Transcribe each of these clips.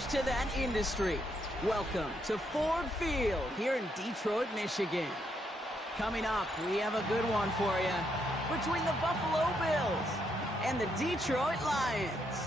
homage to that industry. Welcome to Ford Field here in Detroit, Michigan. Coming up, we have a good one for you between the Buffalo Bills and the Detroit Lions.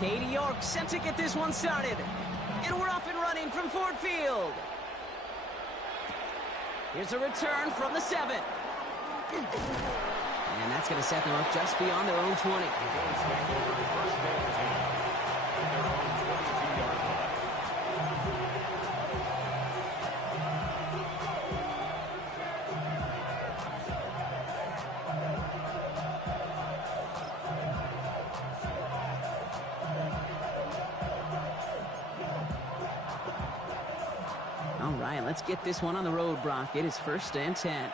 Katie York set to get this one started. And we're off and running from Ford Field. Here's a return from the 7. And that's going to set them up just beyond their own 20. All right, let's get this one on the road, Brock. It is 1st and 10.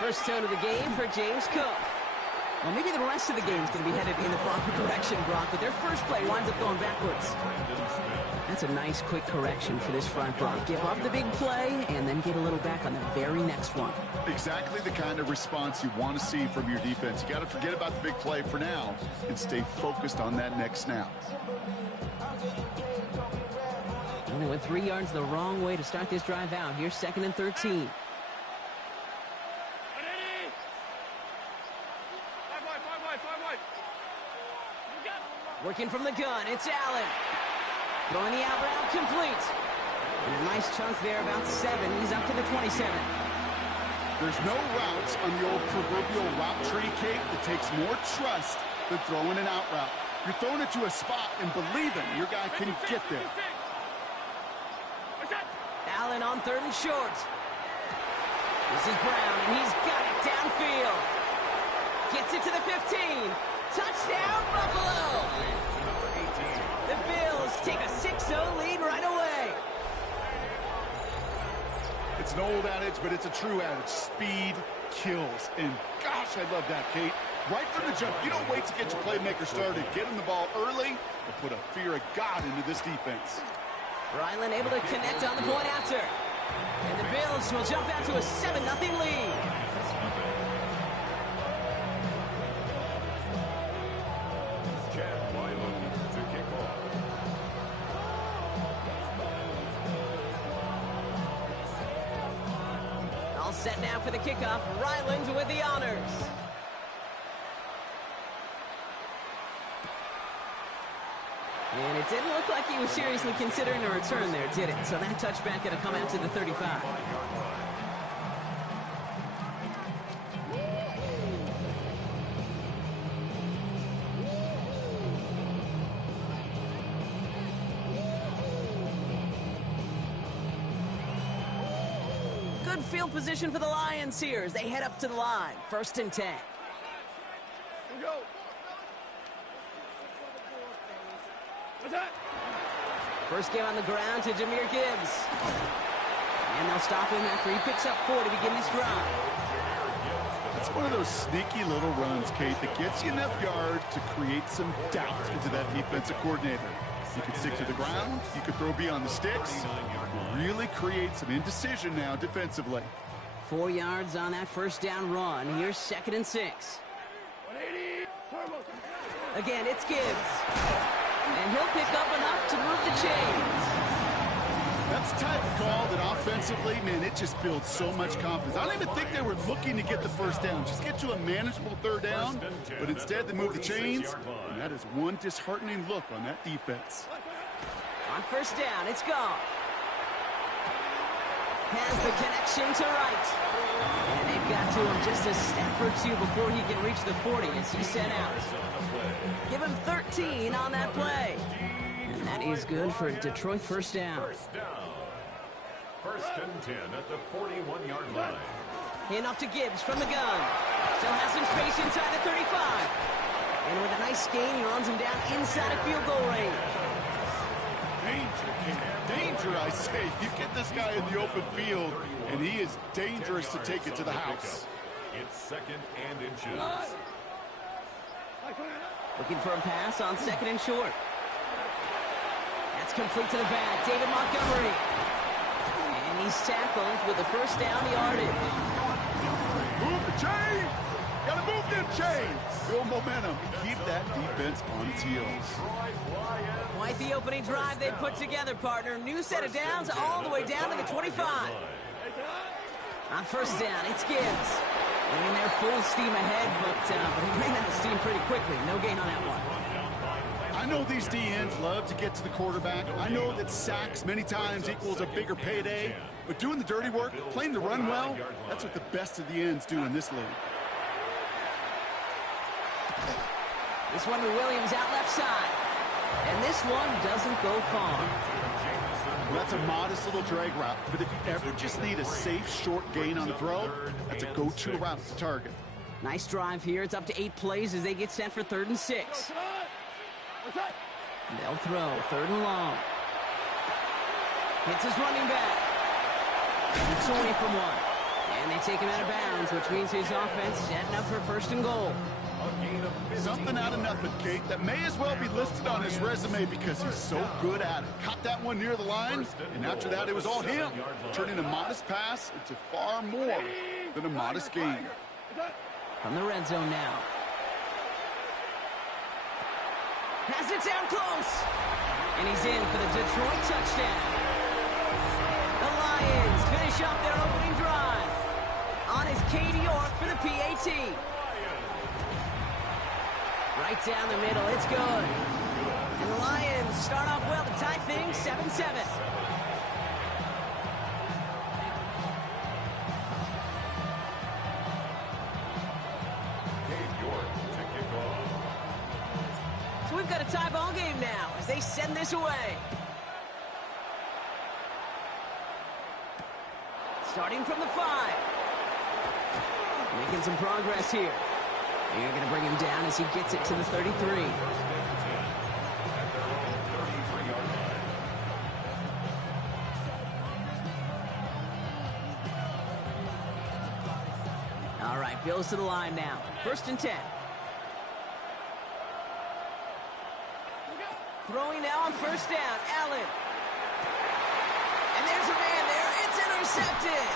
First tone of the game for James Cook. Well, maybe the rest of the game is going to be headed in the proper direction, Brock, but their first play winds up going backwards. That's a nice, quick correction for this front, Brock. Give up the big play and then get a little back on the very next one. Exactly the kind of response you want to see from your defense. You got to forget about the big play for now and stay focused on that next snap. They went 3 yards the wrong way to start this drive out. Here's 2nd and 13. Working from the gun, it's Allen. Throwing the out route complete. And a nice chunk there, about 7. He's up to the 27. There's no routes on the old proverbial route tree, Kate, that takes more trust than throwing an out route. You're throwing it to a spot and believing your guy can get there. Allen on 3rd and short. This is Brown, and he's got it downfield. Gets it to the 15. Touchdown, Buffalo! The Bills take a 6-0 lead right away. It's an old adage, but it's a true adage. Speed kills. And gosh, I love that, Kate. Right from the jump, you don't wait to get your playmaker started. Get him the ball early and put a fear of God into this defense. Ryland able to connect on the point after. And the Bills will jump out to a 7-0 lead. All set now for the kickoff. Ryland with the honors. And it didn't look like he was seriously considering a return there, did it? So that touchback going to come out to the 35. Good field position for the Lions here as they head up to the line. 1st and 10. Here we go. First game on the ground to Jahmyr Gibbs. And they'll stop him after he picks up 4 to begin this drive. It's one of those sneaky little runs, Kate, that gets you enough yards to create some doubt into that defensive coordinator. You can stick to the ground, you can throw beyond the sticks, really create some indecision now defensively. 4 yards on that first down run. Here's 2nd and 6. Again, it's Gibbs. And he'll pick up enough to move the chains. That's the type of call that offensively, man, it just builds so much confidence. I don't even think they were looking to get the first down. Just get to a manageable 3rd down. But instead, they move the chains. And that is one disheartening look on that defense. On 1st down, it's Goff. Has the connection to Wright. And they've got to him just a step or 2 before he can reach the 40 as he set out. Give him 13 on that play. And that is good for Detroit 1st down. 1st and 10 at the 41-yard line. Handoff to Gibbs from the gun. Still has some space inside the 35. And with a nice gain, he runs him down inside of field goal range. Danger, I say. You get this guy in the open field, and he is dangerous to take it to the house. It's second and inches. Looking for a pass on second and short. That's complete to the back. David Montgomery. And he's tackled with the first down yardage. Move the chain! Gotta move them chains! Build momentum. Keep that defense on its heels. Quite the opening drive they put together, partner. New set of downs all the way down to the 25. On first down, it's Gibbs. Running there full steam ahead, but he ran out of steam pretty quickly. No gain on that one. I know these D-ends love to get to the quarterback. I know that sacks many times equals a bigger payday. But doing the dirty work, playing the run well, that's what the best of the ends do in this league. This one to Williams out left side. And this one doesn't go far. Well, that's a modest little drag route. But if you ever just need a safe, short gain on the throw, that's a go-to route to target. Nice drive here. It's up to 8 plays as they get set for 3rd and 6. They'll throw 3rd and long. Hits his running back. It's away from one. And they take him out of bounds, which means his offense setting up for 1st and goal. Something out of nothing, Kate, that may as well be listed on his resume because he's so good at it. Caught that one near the line, and after that, it was all him. Turning a modest pass into far more than a modest gain. From the red zone now. Has it down close. And he's in for the Detroit touchdown. The Lions finish up their opening drive. On is Katie York for the PAT. Right down the middle, it's good. And the Lions start off well to tie things 7-7. So we've got a tie ball game now as they send this away. Starting from the 5. Making some progress here. They're going to bring him down as he gets it to the 33. All right, Bills to the line now. 1st and 10. Throwing now on 1st down, Allen. And there's a man there. It's intercepted.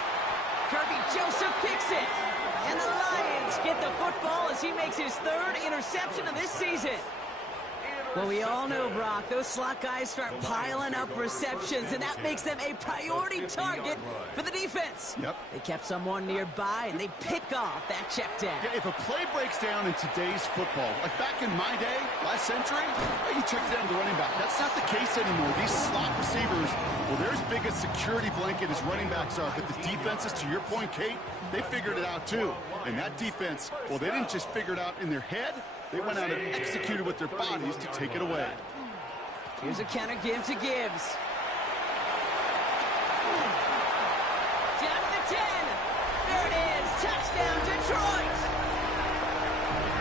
Kirby Joseph picks it. And the Lions get the football as he makes his 3rd interception of this season. Well, we all know, Brock, those slot guys start piling up receptions, and that makes them a priority target for the defense. Yep. They kept someone nearby, and they pick off that check down. Yeah, if a play breaks down in today's football, like back in my day, last century, you check down the running back. That's not the case anymore. These slot receivers, well, they're as big a security blanket as running backs are, but the defenses, to your point, Kate, they figured it out too. And that defense, well, they didn't just figure it out in their head. They went out and executed with their bodies to take it away. Here's a counter give to Gibbs. Down to the 10. There it is. Touchdown, Detroit.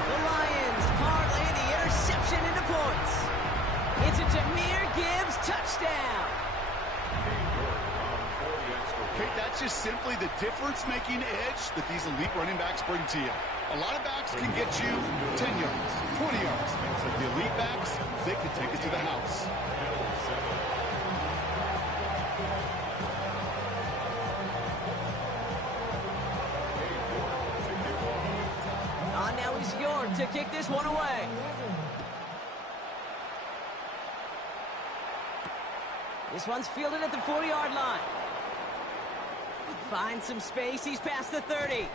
The Lions parlay the interception into points. It's a Jahmyr Gibbs touchdown. Kate, that's just simply the difference-making edge that these elite running backs bring to you. A lot of backs can get you 10 yards, 20 yards. But the elite backs, they can take it to the house. On now is York to kick this one away. This one's fielded at the 40-yard line. Finds some space. He's past the 30.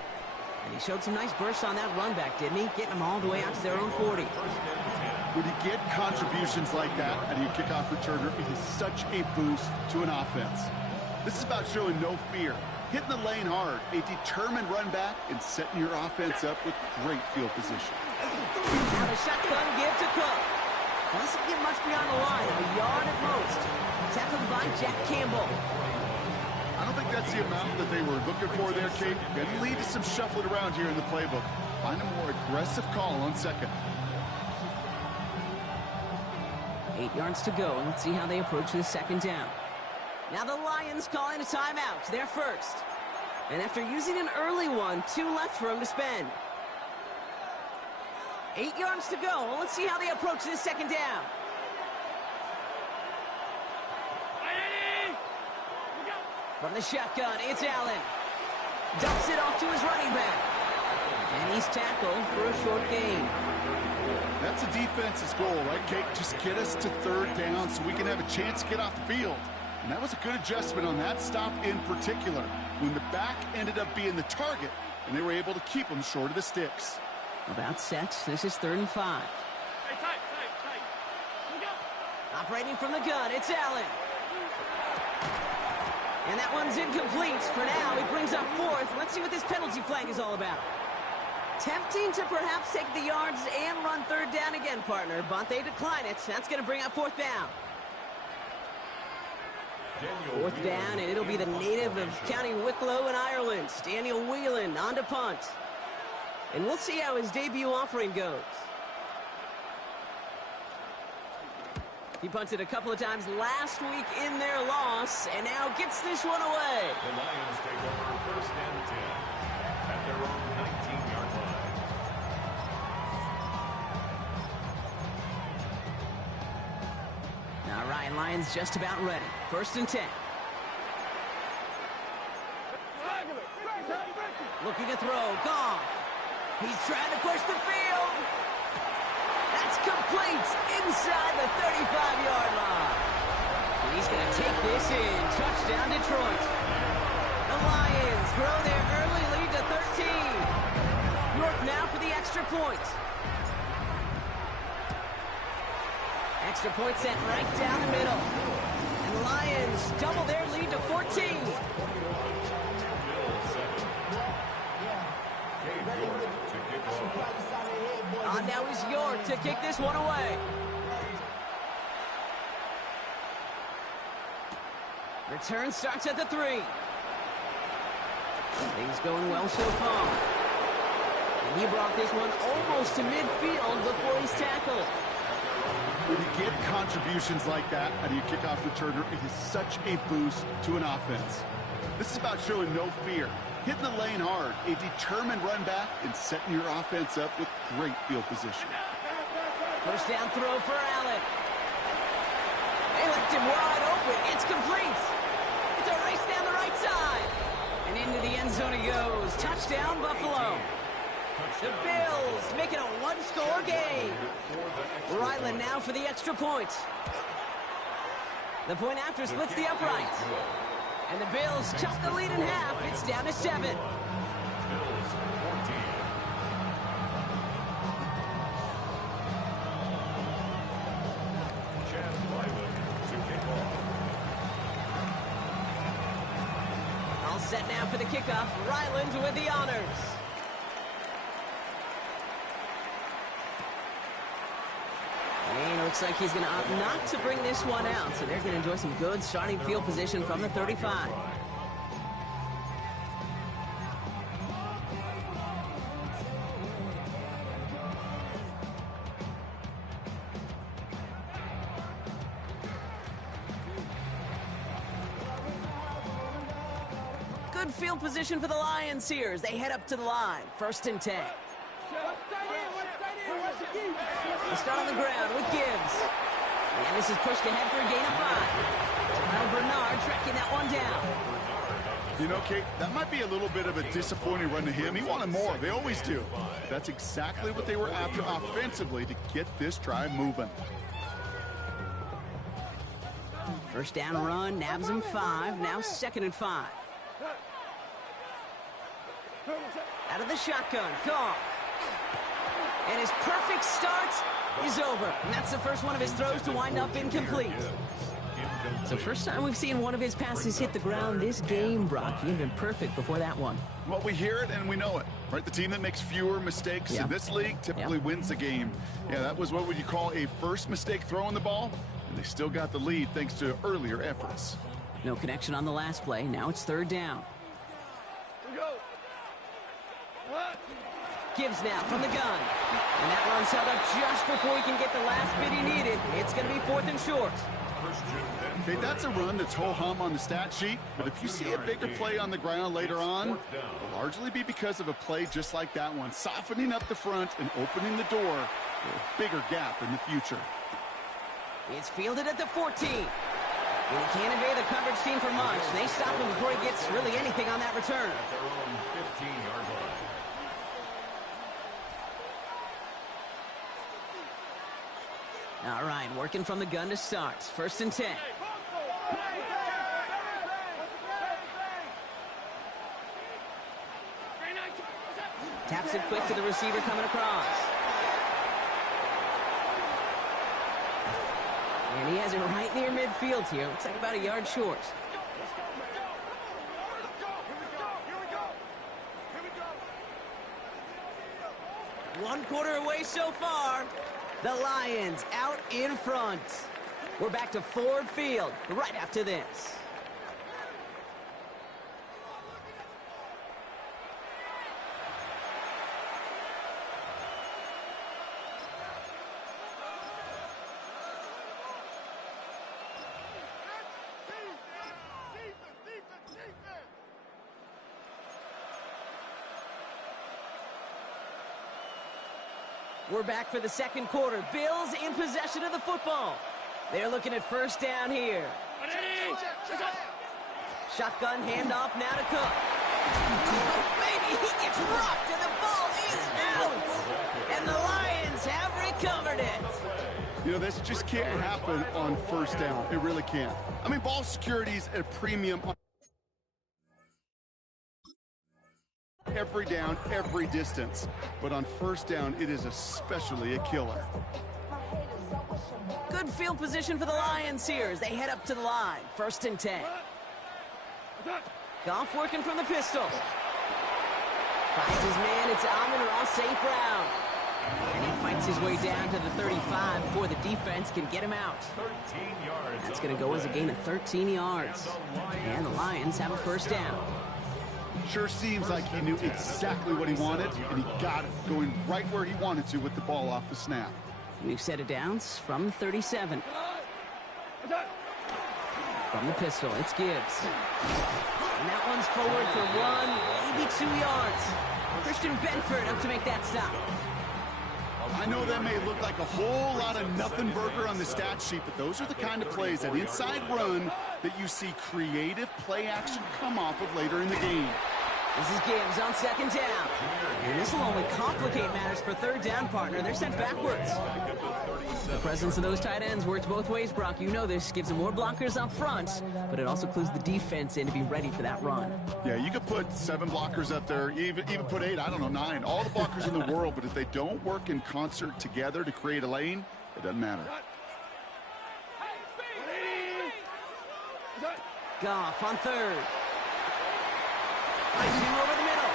And he showed some nice bursts on that run back, didn't he? Getting them all the way out to their own 40. When you get contributions like that out of your kickoff returner, it is such a boost to an offense. This is about showing no fear, hitting the lane hard, a determined run back, and setting your offense up with great field position. Now the shotgun give to Cook. Doesn't get much beyond the line, a yard at most. Tackled by Jack Campbell. I don't think that's the amount that they were looking for there, Kate. Going to lead to some shuffling around here in the playbook. Find a more aggressive call on 2nd. 8 yards to go, and let's see how they approach this second down. Now the Lions calling a timeout. They're first. And after using an early one, 2 left for them to spend. 8 yards to go. Let's see how they approach this second down. From the shotgun, it's Allen. Dumps it off to his running back. And he's tackled for a short gain. That's a defense's goal, right, Kate? Just get us to third down so we can have a chance to get off the field. And that was a good adjustment on that stop in particular, when the back ended up being the target, and they were able to keep him short of the sticks. About set. This is 3rd and 5. Operating from the gun, it's Allen. And that one's incomplete. For now, he brings up 4th. Let's see what this penalty flag is all about. Tempting to perhaps take the yards and run 3rd down again, partner, but they decline it. That's going to bring up 4th down. 4th down, and it'll be the native of County Wicklow in Ireland, Daniel Whelan, on to punt. And we'll see how his debut offering goes. He punted a couple of times last week in their loss, and now gets this one away. The Lions take over 1st and 10 at their own 19-yard line. Now Ryan Lyons just about ready. 1st and 10. Looking to throw. Goff. He's trying to push the field. That's complete inside the 35-yard line. And he's going to take this in. Touchdown, Detroit. The Lions grow their early lead to 13. York now for the extra point. Extra point sent right down the middle. And the Lions double their lead to 14. On now is York to kick this one away. Return starts at the 3. Things going well so far. And he brought this one almost to midfield before he's tackled. When you get contributions like that out of your kickoff returner, it is such a boost to an offense. This is about showing no fear, hitting the lane hard, a determined run back, and setting your offense up with great field position. 1st down throw for Allen. They left him wide open. It's complete. It's a race down the right side. And into the end zone he goes. Touchdown, Buffalo. The Bills making a 1-score game. Ryland now for the extra point. The point after splits the upright. And the Bills cut the lead in half. It's down to 7. Bills 14. Chad Ryland to kick off. All set now for the kickoff. Ryland with the honors. And it looks like he's going to opt not to bring this one out. So they're going to enjoy some good starting field position from the 35. Good field position for the Lions here as they head up to the line. 1st and 10. They start on the ground with Gibbs. And this is pushed ahead for a gain of 5. Terrell Bernard tracking that one down. You know, Kate, that might be a little bit of a disappointing run to him. He wanted more. They always do. That's exactly what they were after offensively to get this drive moving. 1st down run, nabs him 5. Now 2nd and 5. Out of the shotgun, Goff. And his perfect start is over. And that's the first one of his throws to wind up incomplete. So first time we've seen one of his passes hit the ground this game, Brock. He'd been perfect before that one. Well, we hear it and we know it, right? The team that makes fewer mistakes in this league typically wins the game. Yeah, that was what would you call a first mistake throwing the ball, and they still got the lead thanks to earlier efforts. No connection on the last play. Now it's 3rd down. Gibbs now from the gun. And that run's held up just before he can get the last bit he needed. It's going to be 4th and short. Okay, that's a run that's ho-hum on the stat sheet, but if you see a bigger play on the ground later on, it'll largely be because of a play just like that one, softening up the front and opening the door for a bigger gap in the future. It's fielded at the 14. And he can't evade the coverage team for much. They stop him before he gets really anything on that return. At their own 15-yard line. All right, working from the gun to start. 1st and 10. Taps it quick to the receiver coming across. And he has it right near midfield here. Looks like about a yard short. One quarter away so far. The Lions out in front. We're back to Ford Field right after this. We're back for the second quarter. Bills in possession of the football. They're looking at 1st down here. Shotgun handoff now to Cook. Maybe he gets rocked and the ball is out. And the Lions have recovered it. You know, this just can't happen on 1st down. It really can't. I mean, ball security's at a premium on every down, every distance. But on 1st down, it is especially a killer. Good field position for the Lions here as they head up to the line. 1st and 10. Goff working from the pistol. Finds his man. It's Amon-Ra St. Brown. And he fights his way down to the 35 before the defense can get him out. 13 yards. That's going to go as a gain of 13 yards. And the Lions have a 1st down. Sure seems like he knew exactly what he wanted, and he got it going right where he wanted to with the ball off the snap. We've set it downs from 37. From the pistol, it's Gibbs. And that one's forward for 1, maybe 2 yards. Christian Benford up to make that stop. I know that may look like a whole lot of nothing burger on the stat sheet, but those are the kind of plays, that inside run, that you see creative play action come off of later in the game. This is Gibbs on 2nd down. And this will only complicate matters for 3rd down, partner. They're sent backwards. The presence of those tight ends works both ways, Brock. You know this. Gives them more blockers up front, but it also clues the defense in to be ready for that run. Yeah, you could put 7 blockers up there, even put 8, I don't know, 9. All the blockers in the world, but if they don't work in concert together to create a lane, it doesn't matter. Goff on 3rd. Finds him over the middle.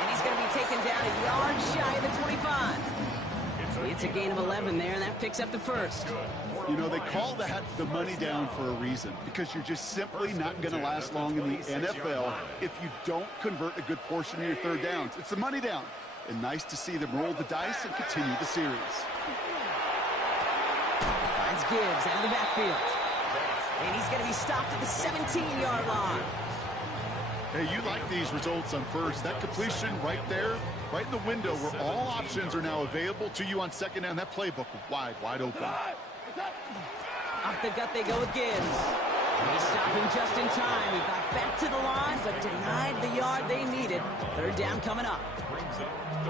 And he's going to be taken down a yard shy of the 25. It's a gain of 11 there, and that picks up the 1st. You know, they call that the money down for a reason, because you're just simply not going to last long in the NFL if you don't convert a good portion of your 3rd downs. It's the money down. And nice to see them roll the dice and continue the series. Finds Gibbs out of the backfield. And he's going to be stopped at the 17-yard line. Hey, you like these results on 1st. That completion right there, right in the window where all options are now available to you on 2nd down. That playbook wide open. Off the gut they go with Gibbs. They stop him just in time. He got back to the line, but denied the yard they needed. 3rd down coming up.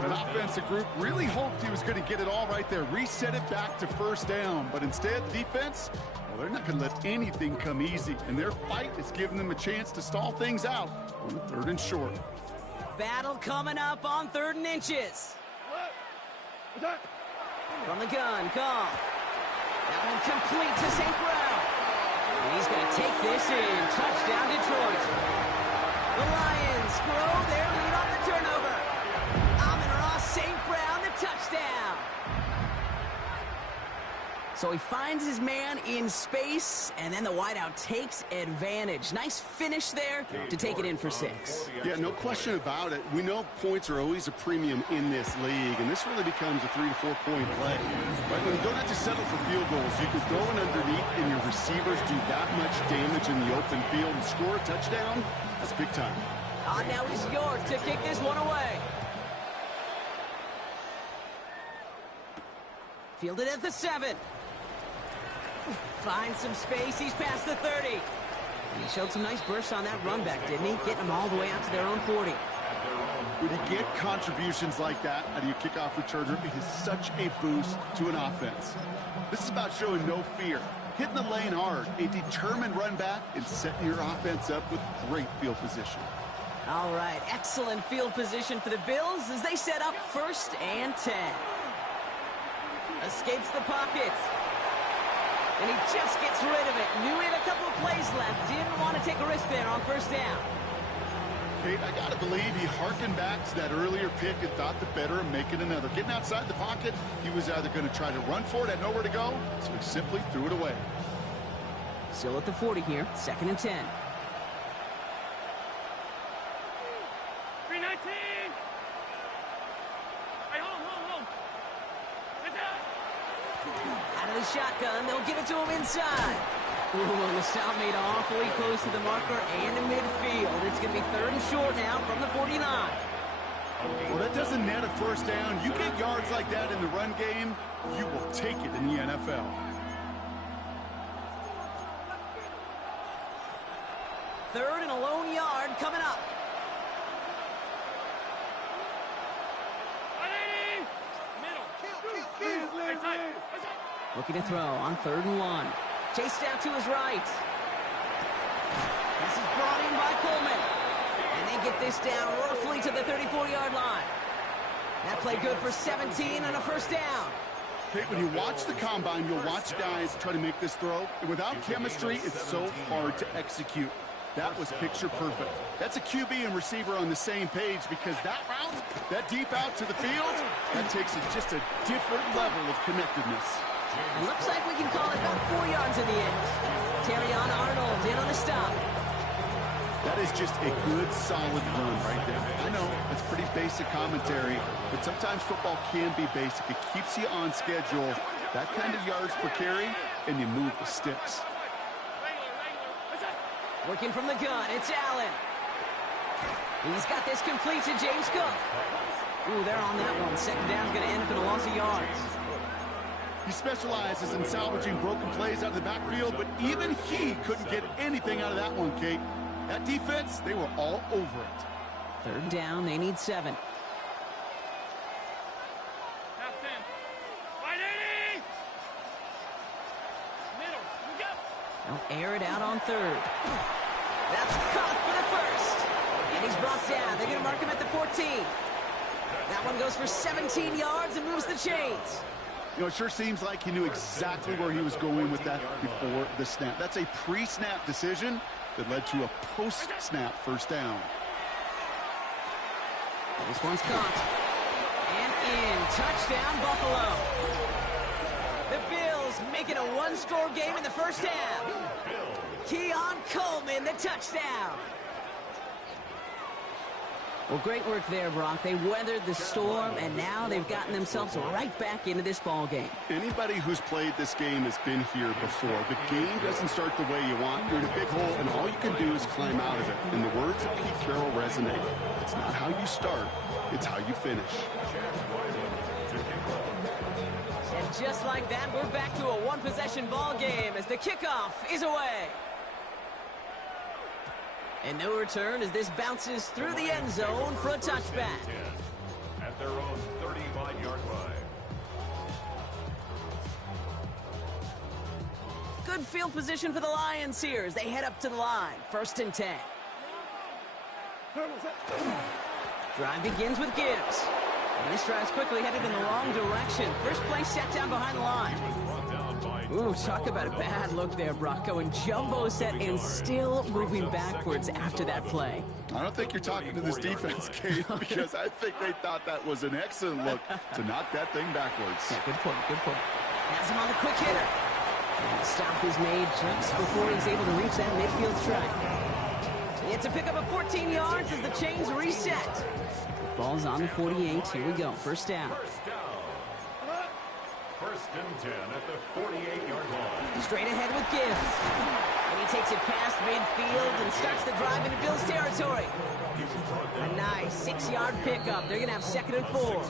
An offensive group really hoped he was going to get it all right there, reset it back to 1st down. But instead, defense, well, they're not going to let anything come easy. And their fight is giving them a chance to stall things out on the 3rd and short. Battle coming up on 3rd and inches. From the gun, Goff. That one complete to St. Brown. And he's going to take this in. Touchdown, Detroit. The Lions grow their lead on the turnover. Amon-Ra St. Brown, the touchdown. So he finds his man in space, and then the wideout takes advantage. Nice finish there to take it in for 6. Yeah, no question about it. We know points are always a premium in this league, and this really becomes a 3 to 4 point play. Right? When you don't have to settle for field goals, you can throw it underneath, and your receivers do that much damage in the open field and score a touchdown. That's big time. Now is York to kick this one away. Fielded at the 7. Finds some space. He's past the 30. And he showed some nice bursts on that run back, didn't he? Getting them all the way out to their own 40. When you get contributions like that out of your kickoff returner, it is such a boost to an offense. This is about showing no fear, hitting the lane hard, a determined run back, and setting your offense up with great field position. All right, excellent field position for the Bills as they set up 1st and 10. Escapes the pocket. And he just gets rid of it. Knew he had a couple of plays left. Didn't want to take a risk there on 1st down. Kate, I got to believe he harkened back to that earlier pick and thought the better of making another. Getting outside the pocket, he was either going to try to run for it, had nowhere to go, so he simply threw it away. Still at the 40 here, 2nd and 10. 319! Hey, hold. It's out! Out of the shotgun, they'll give it to him inside. Ooh, and the stop made awfully close to the marker and to midfield. It's going to be 3rd and short now from the 49. Well, that doesn't net a 1st down. You get yards like that in the run game, you will take it in the NFL. 3rd and a lone yard coming up. 180! Middle. Looking to throw on 3rd and 1. Chased out to his right. This is brought in by Coleman. And they get this down roughly to the 34-yard line. That play good for 17 and a 1st down. Okay, when you watch the combine, you'll watch guys try to make this throw. Without chemistry, it's so hard to execute. That was picture perfect. That's a QB and receiver on the same page because that route, that deep out to the field, that takes it just a different level of connectedness. It looks like we can call it about 4 yards in the end. Terrion Arnold in on the stop. That is just a good, solid run right there. I know, it's pretty basic commentary, but sometimes football can be basic. It keeps you on schedule, that kind of yards per carry, and you move the sticks. Working from the gun, it's Allen. He's got this complete to James Cook. Ooh, they're on that one. 2nd down's going to end up in a loss of yards. He specializes in salvaging broken plays out of the backfield, but even he couldn't get anything out of that one, Kate. That defense, they were all over it. 3rd down, they need 7. Half 10. 180! Middle. We go! They'll air it out on 3rd. That's caught for the 1st. And he's brought down. They're going to mark him at the 14. That one goes for 17 yards and moves the chains. You know, it sure seems like he knew exactly where he was going with that before the snap. That's a pre-snap decision that led to a post-snap 1st down. This one's caught. And in. Touchdown, Buffalo. The Bills make it a 1-score game in the 1st half. Keon Coleman, the touchdown. Well, great work there, Brock. They weathered the storm, and now they've gotten themselves right back into this ball game. Anybody who's played this game has been here before. The game doesn't start the way you want. You're in a big hole, and all you can do is climb out of it. And the words of Pete Carroll resonate. It's not how you start, it's how you finish. And just like that, we're back to a one-possession ball game as the kickoff is away. And no return as this bounces through the end zone for a touchback. At their own 35-yard line. Good field position for the Lions here as they head up to the line. 1st and 10. Drive begins with Gibbs. And this drive's quickly headed in the wrong direction. First play set down behind the line. Ooh, talk about a bad look there, Brock. Going jumbo set and still moving backwards after that play. I don't think you're talking to this defense, Kate, because I think they thought that was an excellent look to knock that thing backwards. Yeah, good point, good point. Has him on the quick hitter. And the stop is made just before he's able to reach that midfield strike. It's a pickup of 14 yards as the chains reset. The ball's on the 48. Here we go. First down. First and 10 at the 48-yard line. Straight ahead with Gibbs. And he takes it past midfield and starts the drive into Bills territory. A nice 6-yard pickup. They're going to have 2nd and 4.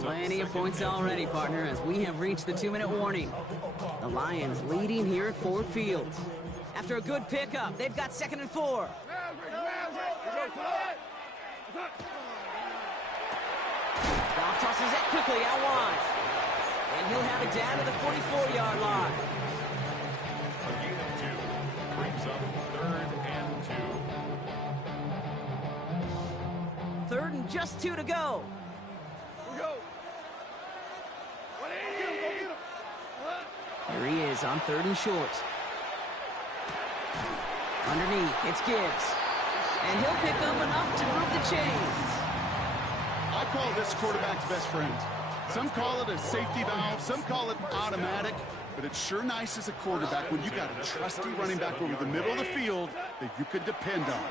Plenty of points already, partner, as we have reached the 2-minute warning. The Lions leading here at Ford Field. After a good pickup, they've got 2nd and 4. Goff tosses it quickly out wide. And he'll have it down to the 44-yard line. A gain of 2 brings up 3rd and 2. 3rd and just 2 to go. Here he is on 3rd and short. Underneath, it's Gibbs. And he'll pick up enough to move the chains. I call this quarterback's best friend. Some call it a safety valve, some call it automatic, but it's sure nice as a quarterback when you got a trusty running back over the middle of the field that you could depend on.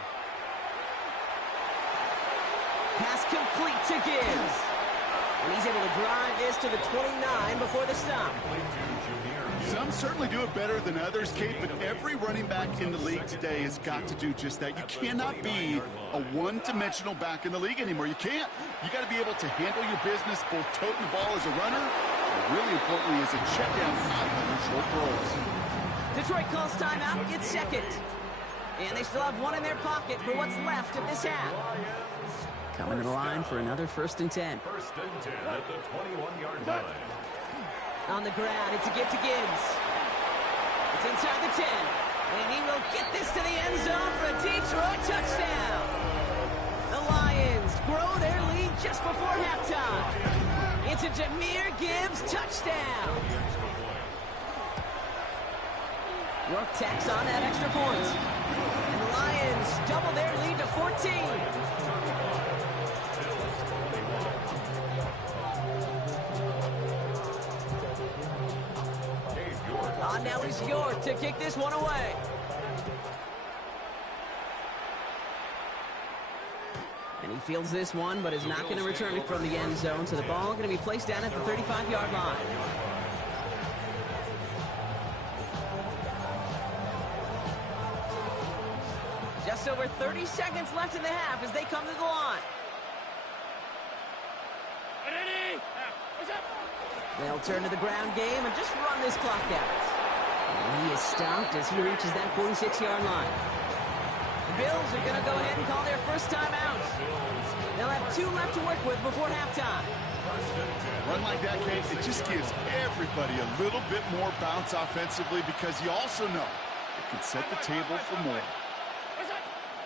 Pass complete to Gibbs. And he's able to drive this to the 29 before the stop. Some certainly do it better than others, Kate, but every running back in the league today has got to do just that. You cannot be a one-dimensional back in the league anymore. You can't. You got to be able to handle your business, both toting the ball as a runner, but really importantly as a check down out of short throws. Detroit calls timeout. It's 2nd. And they still have 1 in their pocket for what's left of this half. Coming to the line for another 1st and 10. First and 10 at the 21-yard line. On the ground, it's a gift to Gibbs. It's inside the 10. And he will get this to the end zone for a Detroit touchdown. The Lions grow their lead just before halftime. It's a Jahmyr Gibbs touchdown. York tacks on that extra point. And the Lions double their lead to 14. Now it's York to kick this one away. And he fields this one, but is not going to return it from the end zone. So the ball going to be placed down at the 35-yard line. Just over 30 seconds left in the half as they come to the line. They'll turn to the ground game and just run this clock out. And he is stopped as he reaches that 46-yard line. The Bills are going to go ahead and call their first timeout. They'll have 2 left to work with before halftime. Run like that, Kate, it just gives everybody a little bit more bounce offensively because you also know it can set the table for more.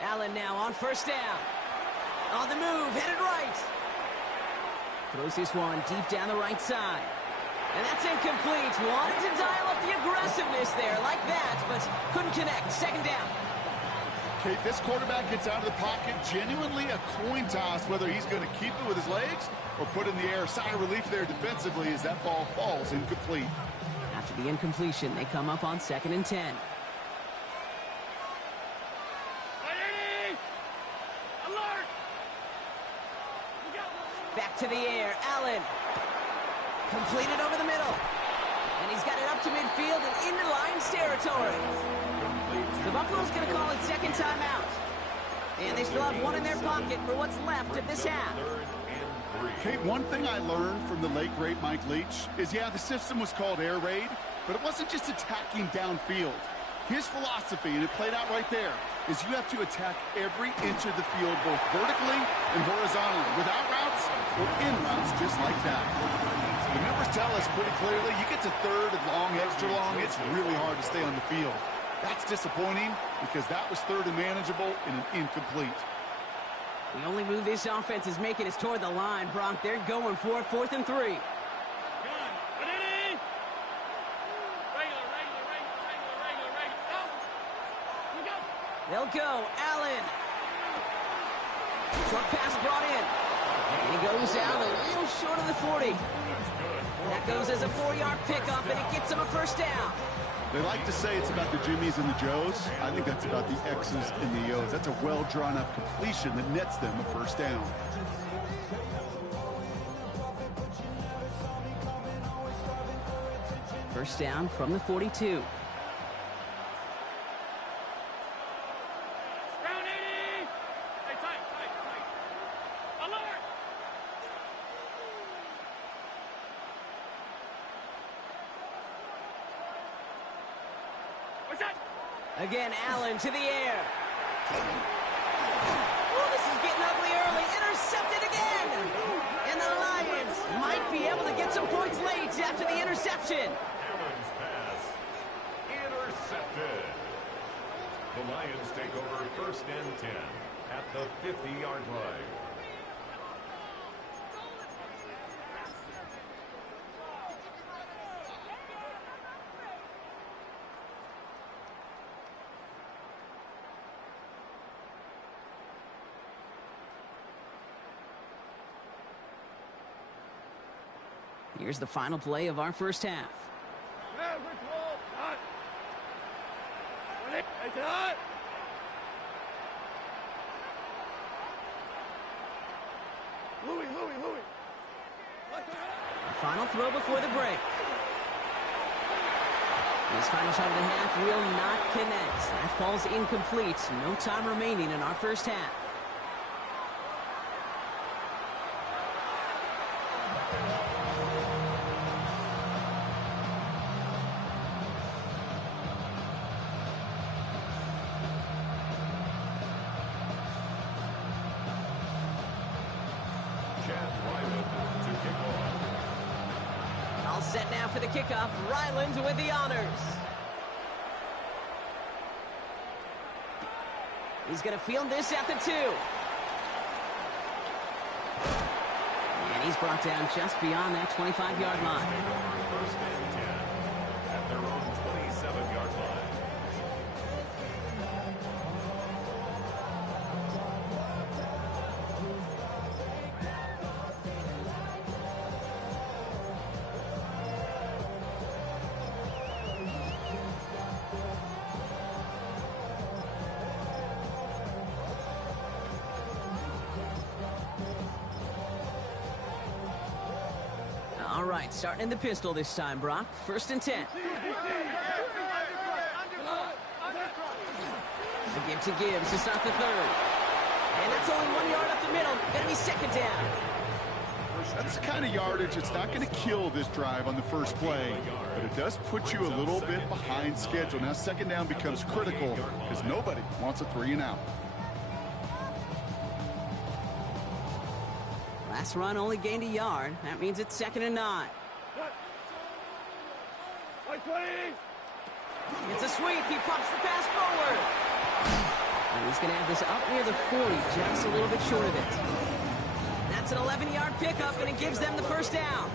Allen now on 1st down. On the move, headed right. Throws this one deep down the right side. And that's incomplete. Wanted to dial up the aggressiveness there like that, but couldn't connect. 2nd down. Kate, this quarterback gets out of the pocket, genuinely a coin toss, whether he's going to keep it with his legs or put in the air. Sigh of relief there defensively as that ball falls incomplete. After the incompletion, they come up on 2nd and 10. Back to the air, Allen. Completed over the middle. And he's got it up to midfield and into Lions territory. The Buffalo's going to call it 2nd timeout. And they still have 1 in their pocket for what's left of this half. Kate, one thing I learned from the late, great Mike Leach is, yeah, the system was called air raid, but it wasn't just attacking downfield. His philosophy, and it played out right there, is you have to attack every inch of the field, both vertically and horizontally, without routes or in routes just like that. The numbers tell us pretty clearly, you get to 3rd and long, extra long, it's really hard to stay on the field. That's disappointing because that was 3rd and manageable and an incomplete. The only move this offense is making is toward the line, Bronk. They're going for it, 4th and 3. They'll go. Allen. Short pass brought in. And he goes out a little short of the 40. That goes as a 4-yard pickup, and it gets them a first down. They like to say it's about the Jimmies and the Joes. I think that's about the X's and the O's. That's a well-drawn-up completion that nets them a first down. First down from the 42. Ground 80! Hey, tight. Alert! What's that? Again, Allen to the air. Oh, this is getting ugly early. Intercepted again. And the Lions might be able to get some points late after the interception. Allen's pass intercepted. The Lions take over first and 10 at the 50-yard line. Here's the final play of our first half. Louis. Final throw before the break. This final shot of the half will not connect. That falls incomplete. No time remaining in our first half. All set now for the kickoff. Ryland with the honors. He's going to field this at the 2. And he's brought down just beyond that 25-yard line. First and 10 at their own 27-yard line. All right, starting in the pistol this time, Brock. First and 10. A give to Gibbs to start the third. And that's only 1 yard up the middle. Going to be second down. That's the kind of yardage it's not going to kill this drive on the first play, but it does put you a little bit behind schedule. Now second down becomes critical because nobody wants a 3-and-out. Last run only gained a yard. That means it's second and 9. It's a sweep. He pops the pass forward. And he's going to have this up near the 40, just a little bit short of it. That's an 11-yard pickup, and it gives them the first down.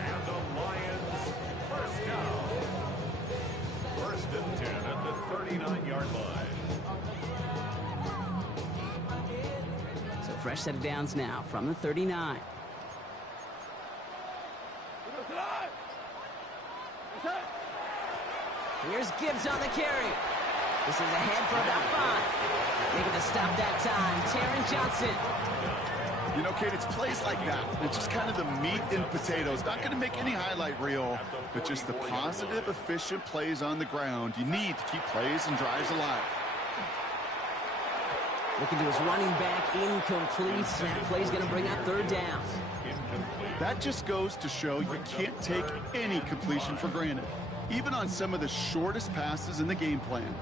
And the Lions first down. First and 10 at the 39-yard line. So fresh set of downs now from the 39. Here's Gibbs on the carry. This is ahead for about 5. Making the stop that time, Taron Johnson. You know, Kate, it's plays like that. It's just kind of the meat and potatoes. Not going to make any highlight reel, but just the positive, efficient plays on the ground. You need to keep plays and drives alive. Looking to his running back, incomplete. That play's going to bring up third down. That just goes to show you can't take any completion for granted, even on some of the shortest passes in the game plan.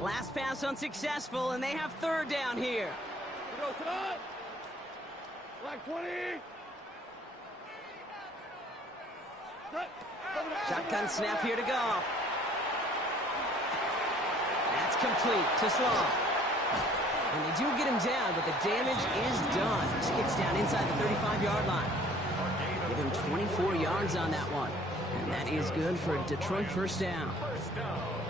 Last pass unsuccessful, and they have third down here. Black 20. Shotgun snap here to go. That's complete to Sloan. And they do get him down, but the damage is done. This gets down inside the 35-yard line. Give him 24 yards on that one. And that is good for Detroit first down.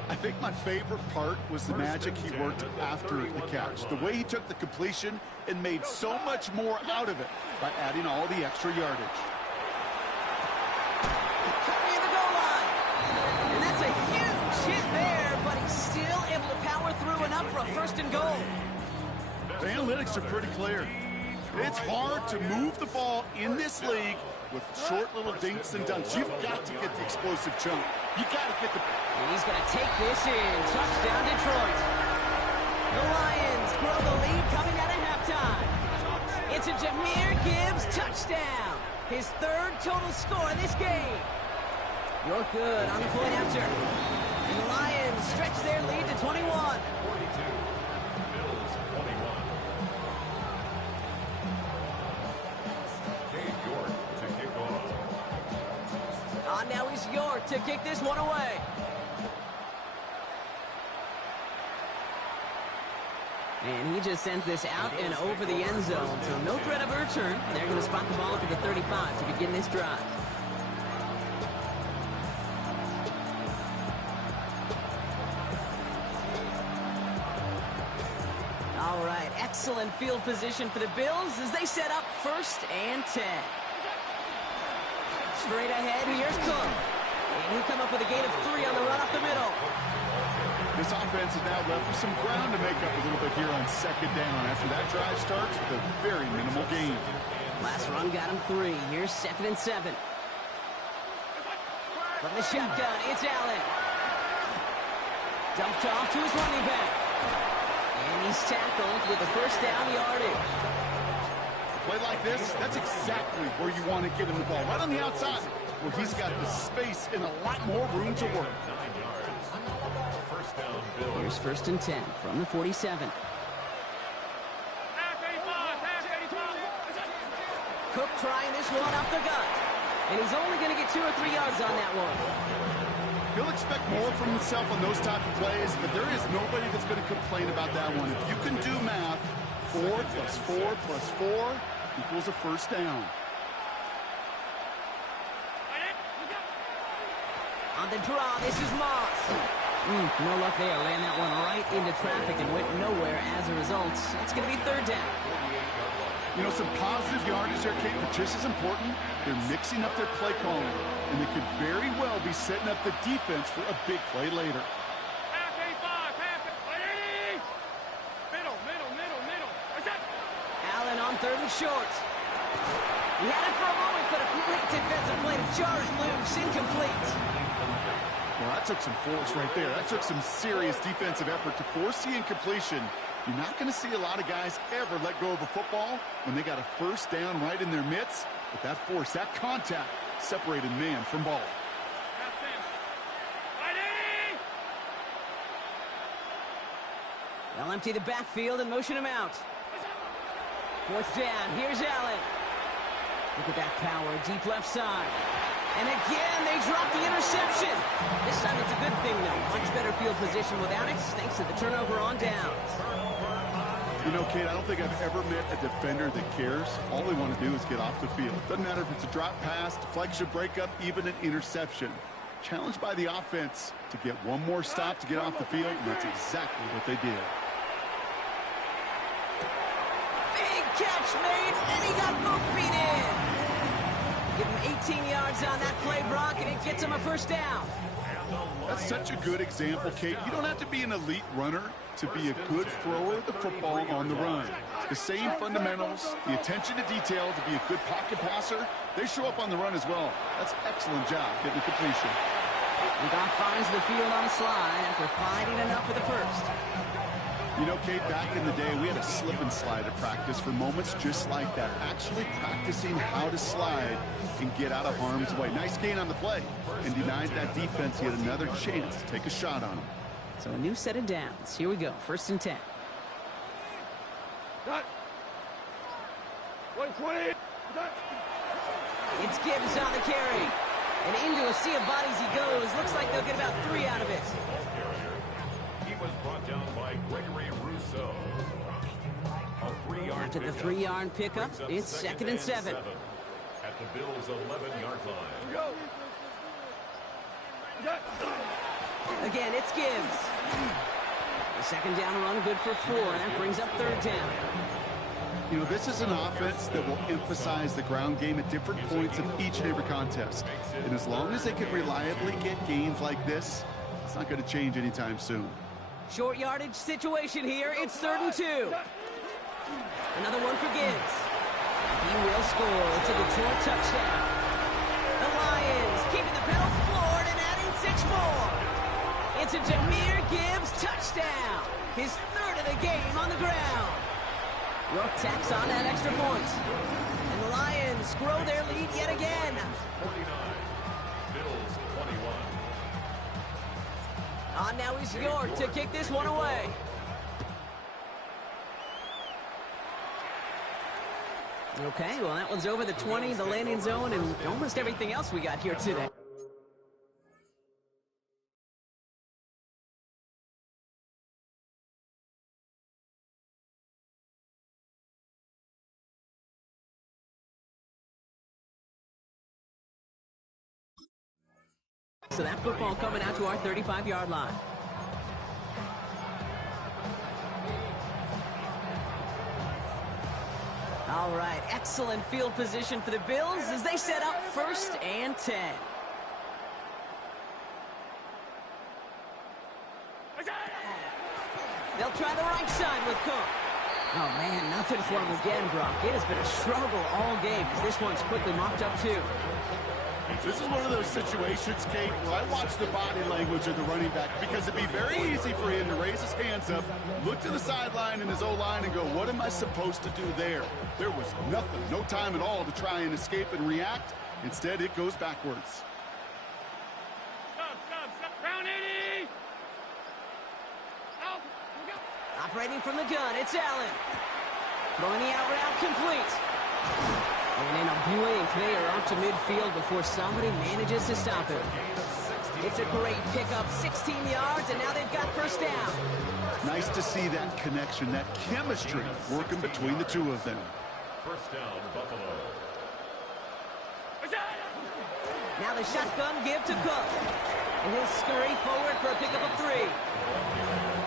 I think my favorite part was the magic he worked after the catch. The way he took the completion and made so much more out of it by adding all the extra yardage. Curry in the goal line. And that's a huge hit there, but he's still able to power through enough for a first and goal. The analytics are pretty clear. It's hard to move the ball in this league with short little dinks and dunks. You've got to get the explosive jump. You got to get the... And he's going to take this in. Touchdown, Detroit. The Lions grow the lead coming out of halftime. It's a Jahmyr Gibbs touchdown. His third total score in this game. You're good on the point after. And the Lions stretch their lead to 21. 42. Bills 21. Cade York to kick off. Now he's York to kick this one away. And he just sends this out and over the end zone. So no threat of a return. They're going to spot the ball up at the 35 to begin this drive. All right, excellent field position for the Bills as they set up 1st and 10. Straight ahead, here's Cook. And he'll come up with a gain of 3 on the run up the middle. This offense is now left with some ground to make up a little bit here on 2nd down after that drive starts with a very minimal gain. Last run got him 3. Here's 2nd and 7. From the shotgun, it's Allen. Dumped off to his running back. And he's tackled with a 1st down yardage. Play like this, that's exactly where you want to get him the ball. Right on the outside, where he's got the space and a lot more room to work. 9 yards. First down, Bills. Here's 1st and 10 from the 47. Cook trying this one up the gut. And he's only going to get 2 or 3 yards on that one. He'll expect more from himself on those type of plays, but there is nobody that's going to complain about that one. If you can do math, 4 plus 4 plus 4 equals a 1st down. On the draw, this is Moss. No luck there. Laying that one right into traffic and went nowhere as a result. It's going to be 3rd down. You know, some positive yardage there, Kate, but just as important, they're mixing up their play calling, and they could very well be setting up the defense for a big play later. Allen on 3rd and short. He had it for a moment, but a great defensive play to jar it loose. Incomplete. Well, that took some force right there. That took some serious defensive effort to force the incompletion. You're not going to see a lot of guys ever let go of a football when they got a 1st down right in their midst. But that force, that contact, separated man from ball. They'll empty the backfield and motion him out. 4th down. Here's Allen. Look at that power. Deep left side. And again, they drop the interception. This time it's a good thing, though. Much better field position without it, thanks to the turnover on downs. You know, Kate, I don't think I've ever met a defender that cares. All they want to do is get off the field. Doesn't matter if it's a drop pass, deflection, breakup, even an interception. Challenged by the offense to get one more stop to get off the field, and that's exactly what they did. Big catch made, and he got both feet in. Give him 18 yards on that play, Brock, and it gets him a 1st down. That's such a good example, Kate. You don't have to be an elite runner to be a good thrower of the football on the run. The same fundamentals, the attention to detail to be a good pocket passer, they show up on the run as well. That's an excellent job getting the completion. And Goff finds the field on a slide after finding enough for the 1st. You know, Kate, back in the day, we had a slip and slide at practice for moments just like that. Actually practicing how to slide and get out of harm's way. Nice gain on the play. And denied that defense yet another chance to take a shot on him. So a new set of downs. Here we go. 1st and 10. Cut. 120. Cut. It's Gibbs on the carry. And into a sea of bodies he goes. Looks like they'll get about 3 out of it. He was brought down by Gregory Rousseau. A 3-yard After the pickup 3-yard pickup, it's 2nd and 7. At the Bills' 11-yard line. Go. Cut. Again, it's Gibbs. The second down run, good for 4. That brings up third down. You know, this is an offense that will emphasize the ground game at different points of each and every contest. And as long as they can reliably get gains like this, it's not going to change anytime soon. Short yardage situation here. It's 3rd and 2. Another one for Gibbs. He will score. It's a Detroit touchdown. The Lions keeping the pedal floored and adding 6 more. It's a Jahmyr Gibbs touchdown. His 3rd of the game on the ground. York tacks on that extra point. And the Lions grow their lead yet again. 49. Bills 21. On now is York to kick this one away. Okay, well, that one's over the 20, the landing zone, and almost everything else we got here today. So that football coming out to our 35-yard line. All right, excellent field position for the Bills as they set up 1st and 10. They'll try the right side with Cook. Oh, man, nothing for him again, Brock. It has been a struggle all game as this one's quickly mopped up, too. This is one of those situations, Kate, where I watch the body language of the running back because it'd be very easy for him to raise his hands up, look to the sideline in his O-line and go, what am I supposed to do there? There was nothing, no time at all to try and escape and react. Instead, it goes backwards. Stop. Round 80. Out. Operating from the gun, it's Allen. Throwing the out route complete. And in a blink, they are up to midfield before somebody manages to stop him. It's a great pickup, 16 yards, and now they've got 1st down. Nice to see that connection, that chemistry working between the two of them. 1st down, Buffalo. Now the shotgun give to Cook. And he'll scurry forward for a pickup of 3.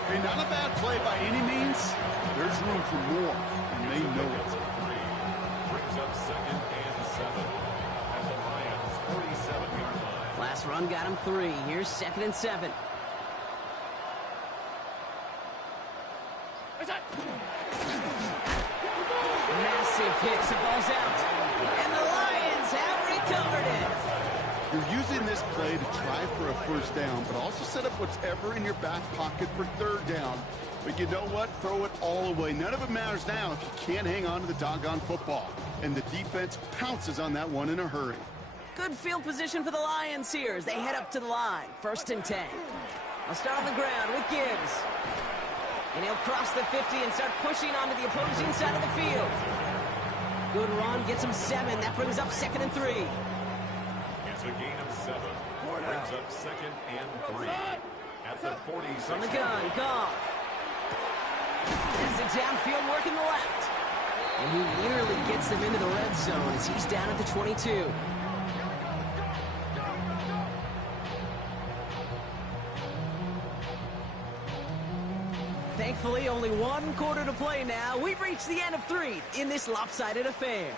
Hey, not a bad play by any means. There's room for more, and they know it. Brings up 2nd and 7 at the Lions' 47-yard line. Last run got him 3. Here's 2nd and 7. Massive hits. The ball's out. And the Lions have recovered it. You're using this play to try for a 1st down, but also set up whatever in your back pocket for 3rd down. But you know what? Throw it all away. None of it matters now if you can't hang on to the doggone football. And the defense pounces on that one in a hurry. Good field position for the Lions here as they head up to the line. 1st and 10. I'll start on the ground with Gibbs. And he'll cross the 50 and start pushing onto the opposing side of the field. Good run, gets him 7. That brings up 2nd and 3. It's a gain of 7. Brings up 2nd and 3 at the 46. From the gun, Goff. Has the downfield work in the left. And he nearly gets them into the red zone as he's down at the 22. Thankfully, only 1 quarter to play now. We've reached the end of 3 in this lopsided affair.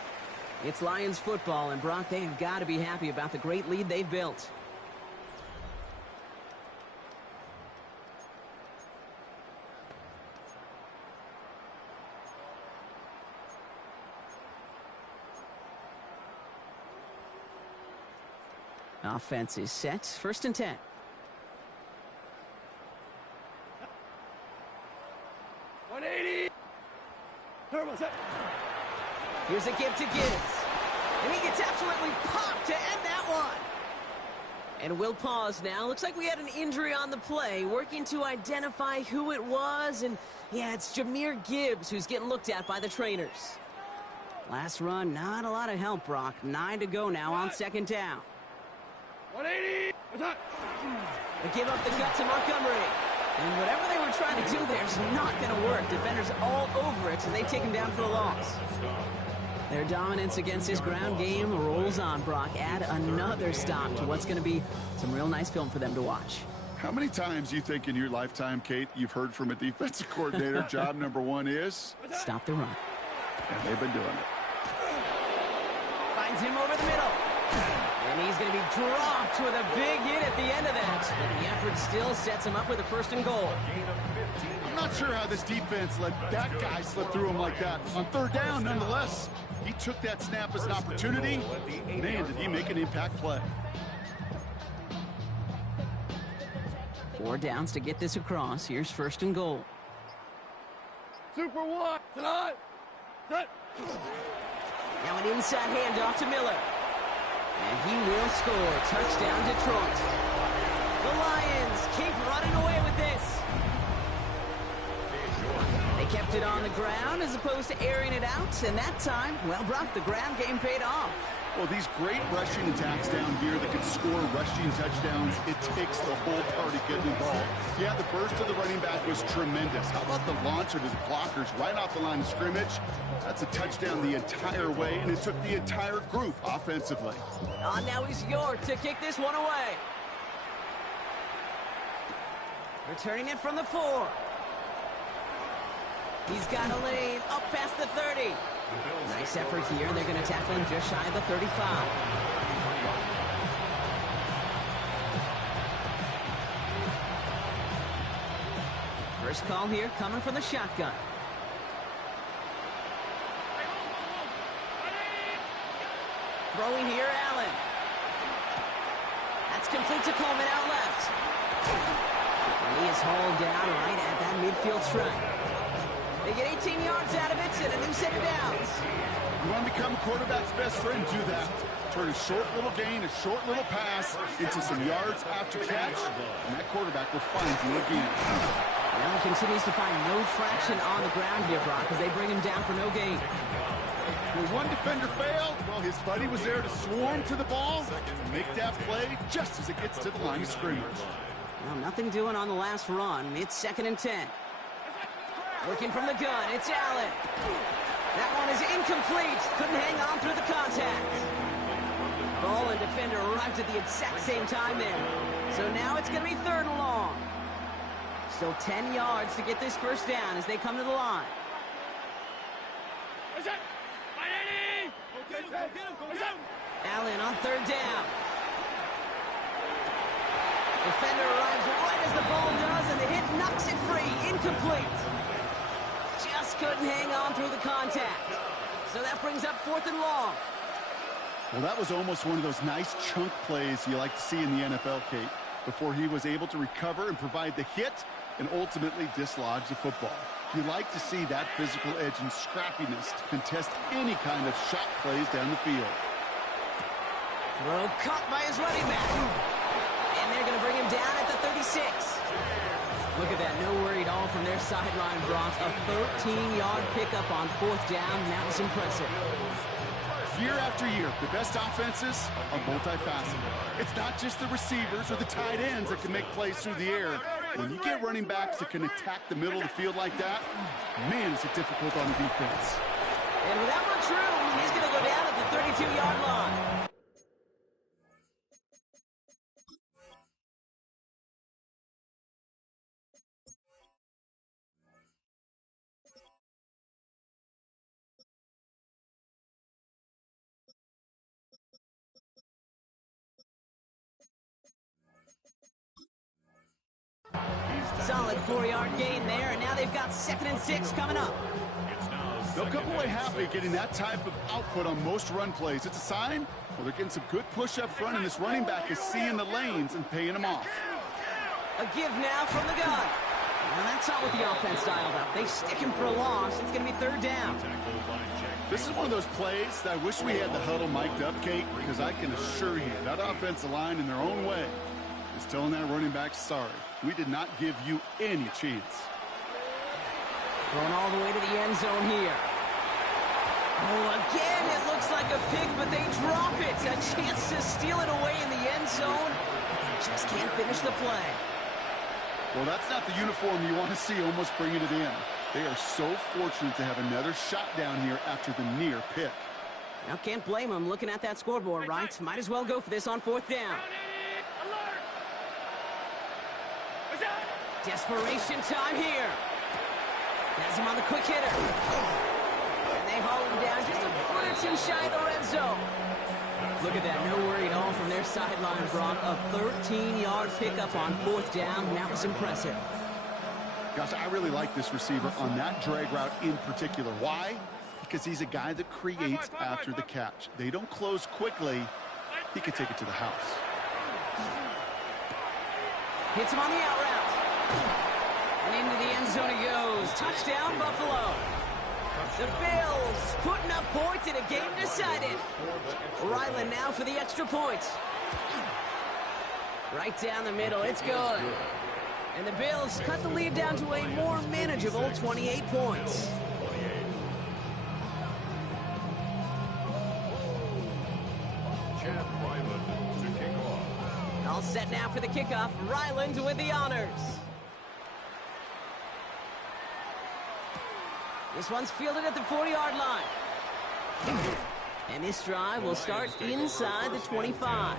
It's Lions football, and Brock, they have got to be happy about the great lead they've built. Offense is set. 1st and 10. Here's a give to Gibbs. And he gets absolutely popped to end that one. And we'll pause now. Looks like we had an injury on the play. Working to identify who it was. And yeah, it's Jahmyr Gibbs who's getting looked at by the trainers. Last run, not a lot of help, Brock. 9 to go now on 2nd down. 180. They give up the gut to Montgomery. And whatever they were trying to do there is not going to work. Defenders all over it, so they take him down for a loss. Their dominance against his ground game rolls on, Brock. Add another stop to what's going to be some real nice film for them to watch. How many times you think in your lifetime, Kate, you've heard from a defensive coordinator, job number one is? Stop the run. And they've been doing it. Finds him over the middle. And he's going to be dropped with a big hit at the end of that. But the effort still sets him up with a 1st and goal. I'm not sure how this defense let that guy slip through him like that. On 3rd down, nonetheless, he took that snap as an opportunity. Man, did he make an impact play. 4 downs to get this across. Here's 1st and goal. Super one. Tonight. Set. Now an inside handoff to Miller. And he will score. Touchdown, Detroit. The Lions keep running away with this. They kept it on the ground as opposed to airing it out. And that time, well, Brock, the ground game paid off. Well, these great rushing attacks down here that can score rushing touchdowns, it takes the whole party getting involved. Yeah, the burst of the running back was tremendous. How about the launch of his blockers right off the line of scrimmage? That's a touchdown the entire way, and it took the entire group offensively. Now he's York to kick this one away. Returning it from the 4. He's got a lane up past the 30. Nice effort here. They're going to tackle him just shy of the 35. First call here coming from the shotgun. Throwing here, Allen. That's complete to Coleman out left. And he is hauled down right at that midfield stripe. They get 18 yards out of it and a new set of downs. You want to become a quarterback's best friend, do that. Turn a short little gain, a short little pass into some yards after catch, and that quarterback will find you again. Well, he continues to find no traction on the ground here, Brock, as they bring him down for no gain. When one defender failed, well, his buddy was there to swarm to the ball and make that play just as it gets to the line of scrimmage. Well, nothing doing on the last run. It's 2nd and 10. Working from the gun, it's Allen. That one is incomplete. Couldn't hang on through the contact. Ball and defender arrived at the exact same time there. So now it's going to be 3rd and long. Still 10 yards to get this 1st down as they come to the line. Allen on 3rd down. Defender arrives right as the ball does, and the hit knocks it free. Incomplete. Just couldn't hang on through the contact. So that brings up 4th and long. Well, that was almost one of those nice chunk plays you like to see in the NFL, Kate, before he was able to recover and provide the hit and ultimately dislodge the football. You like to see that physical edge and scrappiness to contest any kind of shot plays down the field. Throw caught by his running back. And they're going to bring him down at the 36. Look at that, no worry at all from their sideline, Brock. A 13-yard pickup on 4th down. That was impressive. Year after year, the best offenses are multifaceted. It's not just the receivers or the tight ends that can make plays through the air. When you get running backs that can attack the middle of the field like that, man, is it difficult on the defense. And without much room, he's going to go down at the 32-yard line. Solid 4-yard gain there, and now they've got 2nd and 6 coming up. They'll come away happy getting that type of output on most run plays. It's a sign, well, they're getting some good push up front, and this running back is seeing the lanes and paying them off. A give now from the gun. Well, that's not what the offense dialed up. They stick him for a loss. It's going to be 3rd down. This is one of those plays that I wish we had the huddle mic'd up, Kate, because I can assure you that offensive line in their own way is telling that running back, sorry, we did not give you any chance. Going all the way to the end zone here. Oh, again, it looks like a pick, but they drop it. A chance to steal it away in the end zone. They just can't finish the play. Well, that's not the uniform you want to see almost bringing it in. They are so fortunate to have another shot down here after the near pick. Now, can't blame them looking at that scoreboard, right? Might as well go for this on 4th down. Desperation time here. Has him on the quick hitter. And they haul him down just a foot or two shy of the red zone. Look at that, no worry at all from their sideline, Brock. A 13-yard pickup on 4th down. That was impressive. Gosh, I really like this receiver on that drag route in particular. Why? Because he's a guy that creates after the catch. They don't close quickly. He could take it to the house. Hits him on the out route. And into the end zone he goes. Touchdown, Buffalo. The Bills putting up points in a game decided. Ryland now for the extra point. Right down the middle. It's good. And the Bills cut the lead down to a more manageable 28 points. Chad Ryland to kick off. All set now for the kickoff. Ryland with the honors. This one's fielded at the 40-yard line. And this drive will start inside the 25.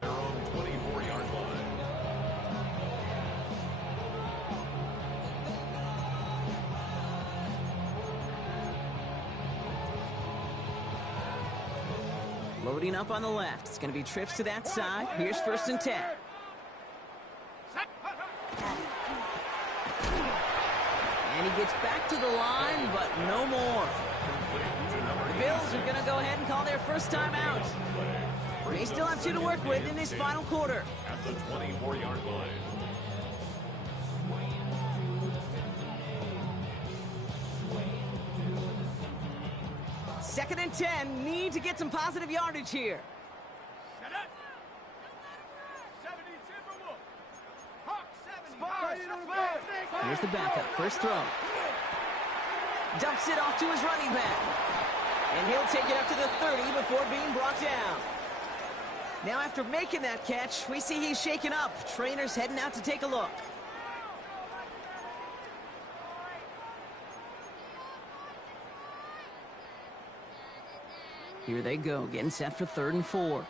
Their own 24-yard line. Loading up on the left. It's going to be trips to that side. Here's 1st and 10. And he gets back to the line, but no more. The Bills are going to go ahead and call their first time out. They still have 2 to work with in this final quarter. At the 24-yard line. Second and 10. Need to get some positive yardage here. Here's the backup. First throw. Dumps it off to his running back. And he'll take it up to the 30 before being brought down. Now after making that catch, we see he's shaken up. Trainer's heading out to take a look. Here they go, getting set for 3rd and 4.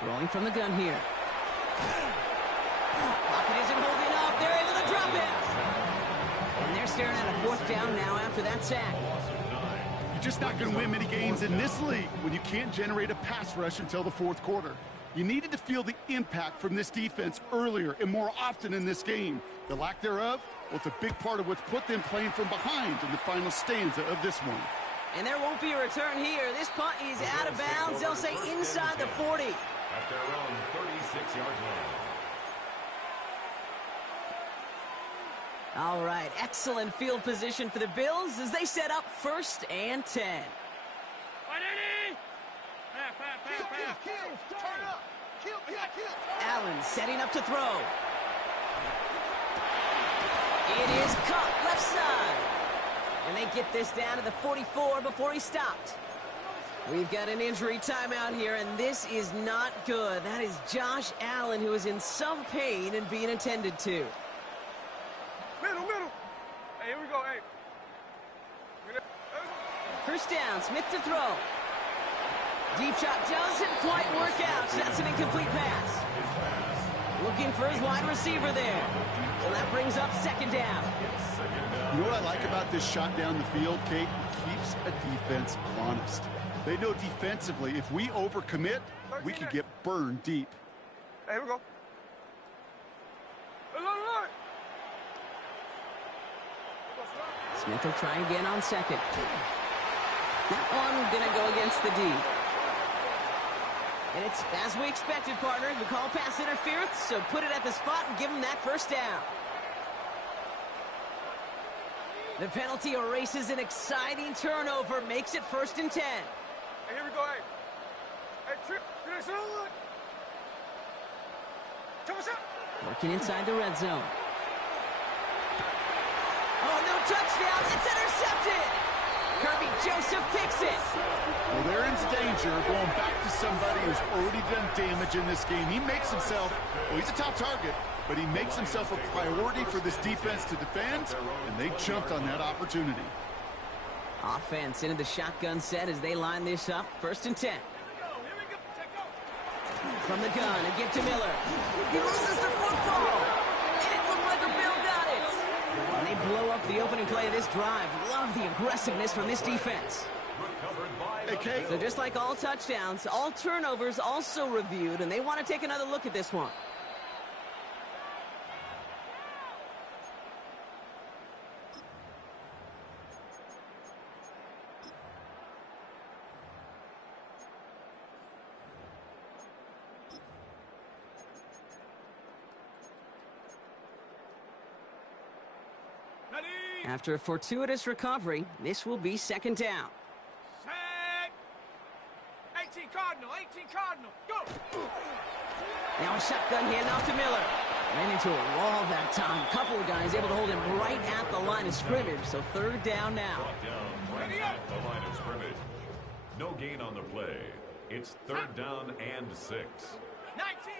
Throwing from the gun here. Lockett isn't holding up. They're able to drop it. And they're staring at a 4th down now after that sack. You're just not going to win many games in this league when you can't generate a pass rush until the 4th quarter. You needed to feel the impact from this defense earlier and more often in this game. The lack thereof, well, it's a big part of what's put them playing from behind in the final stanza of this one. And there won't be a return here. This punt is out of bounds. They'll say inside the 40. At their own 36-yard line. All right, excellent field position for the Bills as they set up 1st and 10. Allen setting up to throw. It is cut left side. And they get this down to the 44 before he stopped. We've got an injury timeout here, and this is not good. That is Josh Allen, who is in some pain and being attended to. Middle. Hey, here we go, hey. First down, Smith to throw. Deep shot doesn't quite work out. So that's an incomplete pass. Looking for his wide receiver there. So that brings up second down. You know what I like about this shot down the field, Kate? It keeps a defense honest. They know defensively, if we overcommit, we could get burned deep. Hey, here we go. Smith will try again on second. That one gonna go against the D. And it's as we expected, partner. We call pass interference, so put it at the spot and give him that first down. The penalty erases an exciting turnover, makes it 1st and 10. Hey, here we go, hey. Hey, Trip, Working inside the red zone. Oh, no touchdown. It's intercepted. Kirby Joseph picks it. Well, they're in danger going back to somebody who's already done damage in this game. He makes himself, well, he's a top target, but he makes himself a priority for this defense to defend, and they jumped on that opportunity. Offense into the shotgun set as they line this up. 1st and 10. From the gun, a give to Miller. He loses the football. And it looked like a Bill got it. And they blow up the opening play of this drive. Love the aggressiveness from this defense. Okay. So just like all touchdowns, all turnovers also reviewed, and they want to take another look at this one. After a fortuitous recovery, this will be 2nd down. Set. 18 Cardinal, go! Now a shotgun handoff to Miller. Ran into a wall that time. A couple of guys able to hold him right at the line of scrimmage, so 3rd down now. Brought down right at the line of scrimmage. No gain on the play. It's 3rd down and 6. 19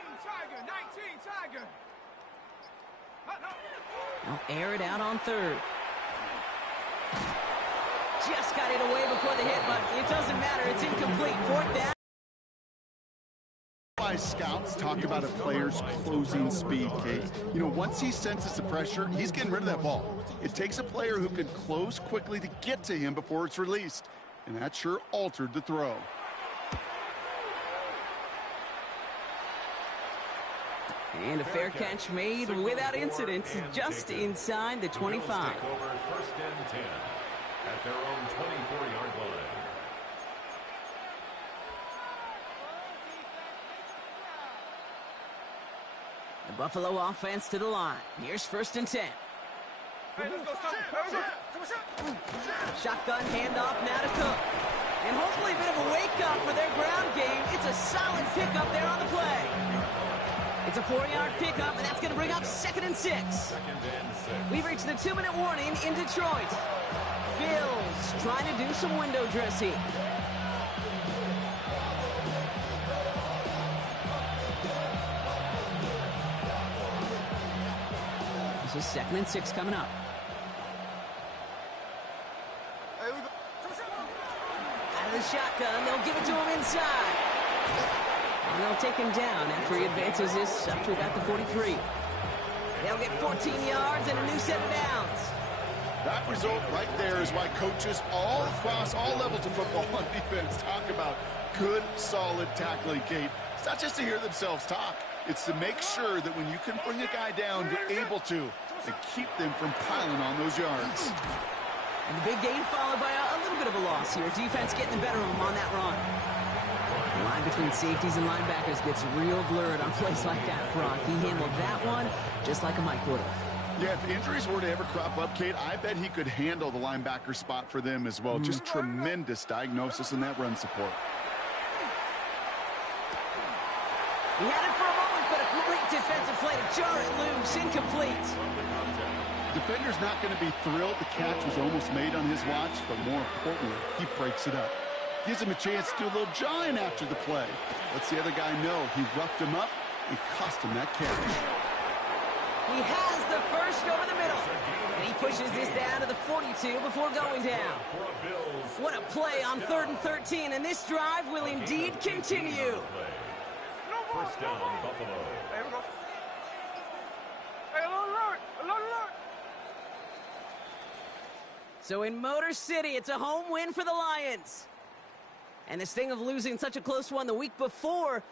Tiger! Now air it out on 3rd. Just got it away before the hit, but it doesn't matter. It's incomplete. 4th down. Why scouts talk about a player's closing speed, Kate. You know, once he senses the pressure, he's getting rid of that ball. It takes a player who can close quickly to get to him before it's released, and that sure altered the throw. And a fair catch made without incident, just inside the 25. 1st and 10 at their own 24-yard line. The Buffalo offense to the line. Here's 1st and 10. Shotgun handoff now to Cook. And hopefully a bit of a wake-up for their ground game. It's a solid pickup there on the play. It's a 4-yard pickup, and that's going to bring up 2nd and 6. 2nd and 6. We've reached the 2-minute warning in Detroit. Bills trying to do some window dressing. This is 2nd and 6 coming up. Out of the shotgun, they'll give it to him inside. And they'll take him down after he advances this up to about the 43. They'll get 14 yards and a new set of downs. That result right there is why coaches all across all levels of football on defense talk about good, solid tackling, Kate. It's not just to hear themselves talk. It's to make sure that when you can bring a guy down, you're able to, and keep them from piling on those yards. And the big gain followed by a little bit of a loss here. Defense getting the better of them on that run. The line between safeties and linebackers gets real blurred on plays like that, Brock. He handled that one just like a Mike would have. Yeah, if injuries were to ever crop up, Kate, I bet he could handle the linebacker spot for them as well. Just tremendous diagnosis in that run support. He had it for a moment, but a great defensive play to jar it loose. Incomplete. Defender's not going to be thrilled the catch was almost made on his watch, but more importantly, he breaks it up. Gives him a chance to do a little jawing after the play. Lets the other guy know he roughed him up and cost him that catch. He has the first over the middle. And he pushes this down to the 42 before going down. What a play on 3rd and 13, and this drive will indeed continue. First down, Buffalo. Here we go. Hey, a little alert. A little alert. So in Motor City, it's a home win for the Lions. And the sting of losing such a close one the week before